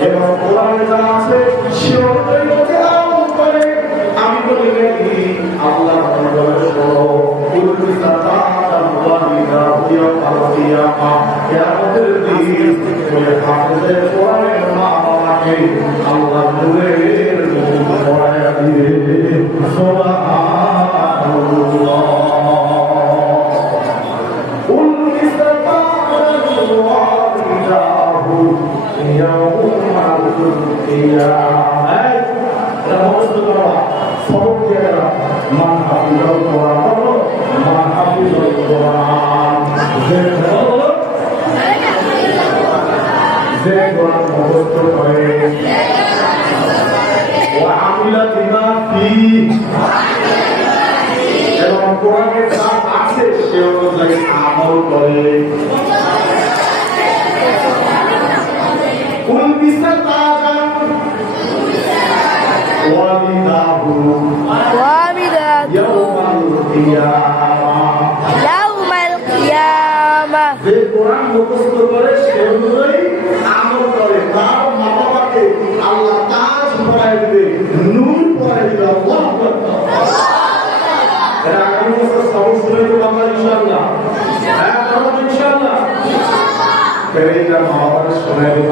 এবং কোরআনে যা আছে সেটাই মধ্যে আমল করে। আমি বলি নাকি আল্লাহ বলে শোনো কুল্লু সাতাতাল্লাহিনা হুয়া আল-কিয়ামা, কিয়ামতের দিন বলে হাফেজে কোরআনের মা বাবাকে আল্লাহ নূরের মুখ পড়ায়া দিবে। সুবহানাল্লাহ। এবং কোরআনের যা আছে সে অনুযায়ী আমল করে। কোন বিষয় তারা জানেন? ওয়ালিদাহু ইয়াউমাল কিয়ামাহ। যে কোরআন মুখস্থ করে সে অনুযায়ী আমল করে, তার মা বাবাকে আল্লাহ তাজ পরায় দিবে, নূর পরায় দিবে। আল্লাহু আকবার। এটা আগামী বছর সবক শুনে দেব আমরা ইনশাআল্লাহ। হ্যাঁ ইনশাআল্লাহ। এইটা মা বাবার শোনায় দেব।